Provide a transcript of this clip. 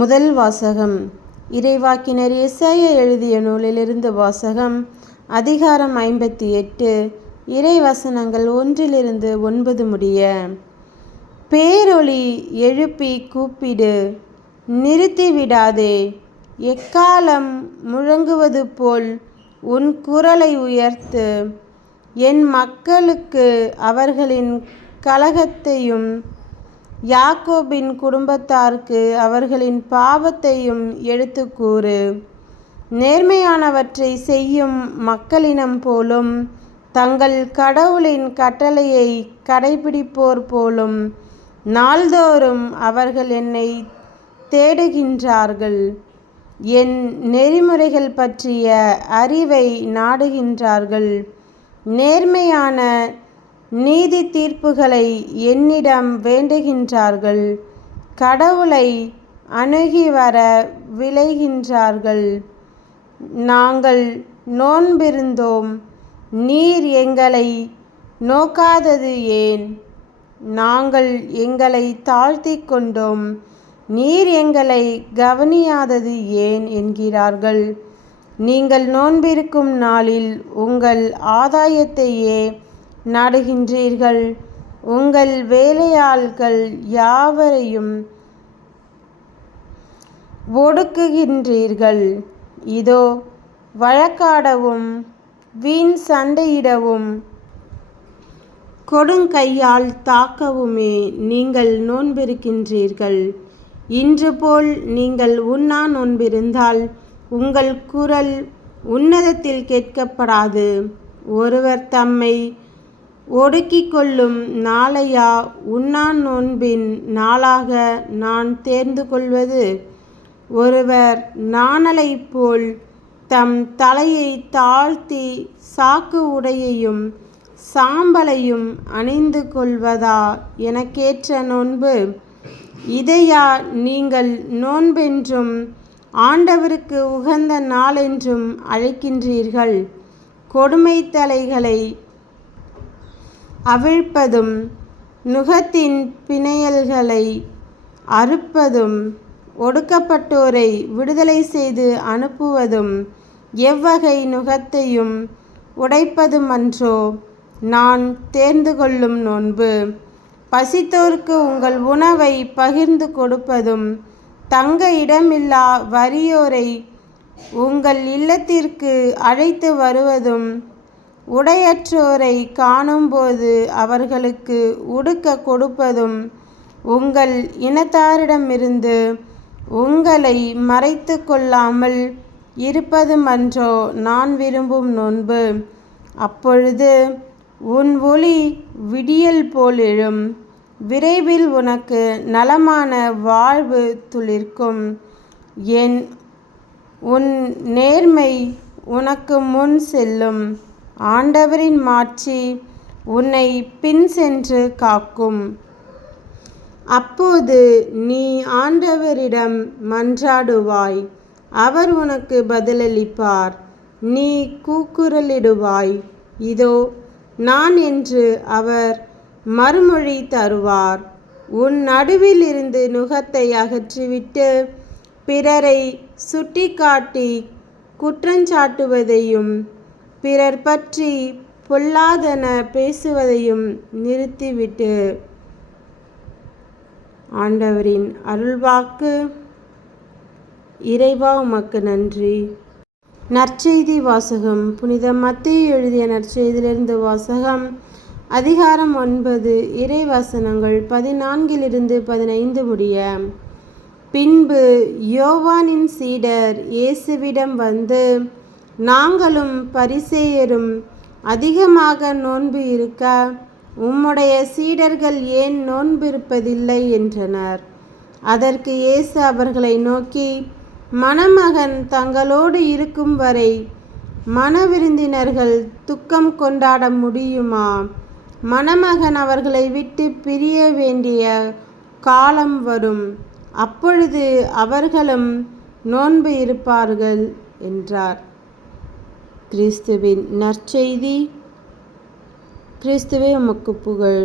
முதல் வாசகம். இறைவாக்கினர் எசாயா எழுதிய நூலிலிருந்து வாசகம். அதிகாரம் 58. இறை வசனங்கள் 1-9 முடிய. பேரொலி எழுப்பி கூப்பிடு, நிறுத்திவிடாதே. எக்காலம் முழங்குவது போல் உன் குரலை உயர்த்து. என் மக்களுக்கு அவர்களின் கலகத்தையும் யாக்கோபின் குடும்பத்தார்க்கு அவர்களின் பாவத்தையும் எடுத்து கூறு. நேர்மையானவற்றை செய்யும் மக்களினம் போலும் தங்கள் கடவுளின் கட்டளையை கடைபிடிப்போர் போலும் நாள்தோறும் அவர்கள் என்னை தேடுகின்றார்கள். என் நெறிமுறைகள் பற்றிய அறிவை நாடுகின்றார்கள். நேர்மையான நீதி தீர்ப்புகளை என்னிடம் வேண்டுகின்றார்கள். கடவுளை அணுகி வர விளைகின்றார்கள். நாங்கள் நோன்பிருந்தோம், நீர் எங்களை நோக்காதது ஏன்? நாங்கள் எங்களை தாழ்த்தி கொண்டோம், நீர் எங்களை கவனியாதது ஏன் என்கிறார்கள். நீங்கள் நோன்பிருக்கும் நாளில் உங்கள் ஆதாயத்தையே நாடுகின்றீர்கள். உங்கள் வேலையாள்கள் யாவரையும் ஒடுக்குகின்றீர்கள். இதோ, வழக்காடவும் வீண் சண்டையிடவும் கொடுங்கையால் தாக்கவுமே நீங்கள் நோன்பிருக்கின்றீர்கள். இன்று போல் நீங்கள் உண்ணா நோன்பிருந்தால் உங்கள் குரல் உன்னதத்தில் கேட்கப்படாது. ஒருவர் தம்மை ஒடுக்கிக் கொள்ளும் நாளையா உண்ணா நோன்பின் நாளாக நான் தேர்ந்து கொள்வது? ஒருவர் நாணலை போல் தம் தலையை தாழ்த்தி சாக்கு உடையையும் சாம்பலையும் அணிந்து கொள்வதா எனக்கேற்ற நோன்பு? இதையா நீங்கள் நோன்பென்றும் ஆண்டவருக்கு உகந்த நாளென்றும் அழைக்கின்றீர்கள்? கொடுமை தலைகளை அவிழ்ப்பதும் நுகத்தின் பிணையல்களை அறுப்பதும் ஒடுக்கப்பட்டோரை விடுதலை செய்து அனுப்புவதும் எவ்வகை நுகத்தையும் உடைப்பதுமன்றோ நான் தேர்ந்து கொள்ளும் நோன்பு? பசித்தோர்க்கு உங்கள் உணவை பகிர்ந்து கொடுப்பதும் தங்க இடமில்லா வறியோரை உங்கள் இல்லத்திற்கு அழைத்து வருவதும் உடையற்றோரை காணும்போது அவர்களுக்கு உடுக்க கொடுப்பதும் உங்கள் இனத்தாரிடமிருந்து உங்களை மறைத்து கொள்ளாமல் இருப்பதுமன்றோ நான் விரும்பும் நோன்பு? அப்பொழுது உன் ஒளி விடியல் போல் எழும். விரைவில் உனக்கு நலமான வாழ்வு துளிர்க்கும். உன் நேர்மை உனக்கு முன் செல்லும். ஆண்டவரின் மாட்சி உன்னை பின் சென்று காக்கும். அப்போது நீ ஆண்டவரிடம் மன்றாடுவாய், அவர் உனக்கு பதிலளிப்பார். நீ கூக்குரலிடுவாய், இதோ நான் என்று அவர் மறுமொழி தருவார். உன் நடுவில் இருந்து நுகத்தை அகற்றிவிட்டு பிறரை சுட்டிக்காட்டி குற்றஞ்சாட்டுவதையும் பிறர் பற்றி பொல்லாதன பேசுவதையும் நிறுத்திவிட்டு. ஆண்டவரின் அருள்வாக்கு. இறைவா, உமக்கு நன்றி. நற்செய்தி வாசகம். புனித மத்தேயு எழுதிய நற்செய்தியிலிருந்து வாசகம். அதிகாரம் 9. இறை வசனங்கள் 14-15 முடிய. பின்பு யோவானின் சீடர் இயேசுவிடம் வந்து, நாங்களும் பரிசேயரும் அதிகமாக நோன்பு இருக்க உம்முடைய சீடர்கள் ஏன் நோன்பிருப்பதில்லை என்றனர். அதற்கு இயேசு அவர்களை நோக்கி, மணமகன் தங்களோடு இருக்கும் வரை மணவிருந்தினர்கள் துக்கம் கொண்டாட முடியுமா? மணமகன் அவர்களை விட்டு பிரிய வேண்டிய காலம் வரும். அப்பொழுது அவர்களும் நோன்பு இருப்பார்கள் என்றார். கிறிஸ்துவின் நற்செய்தி. கிறிஸ்துவே உமக்கு புகழ்.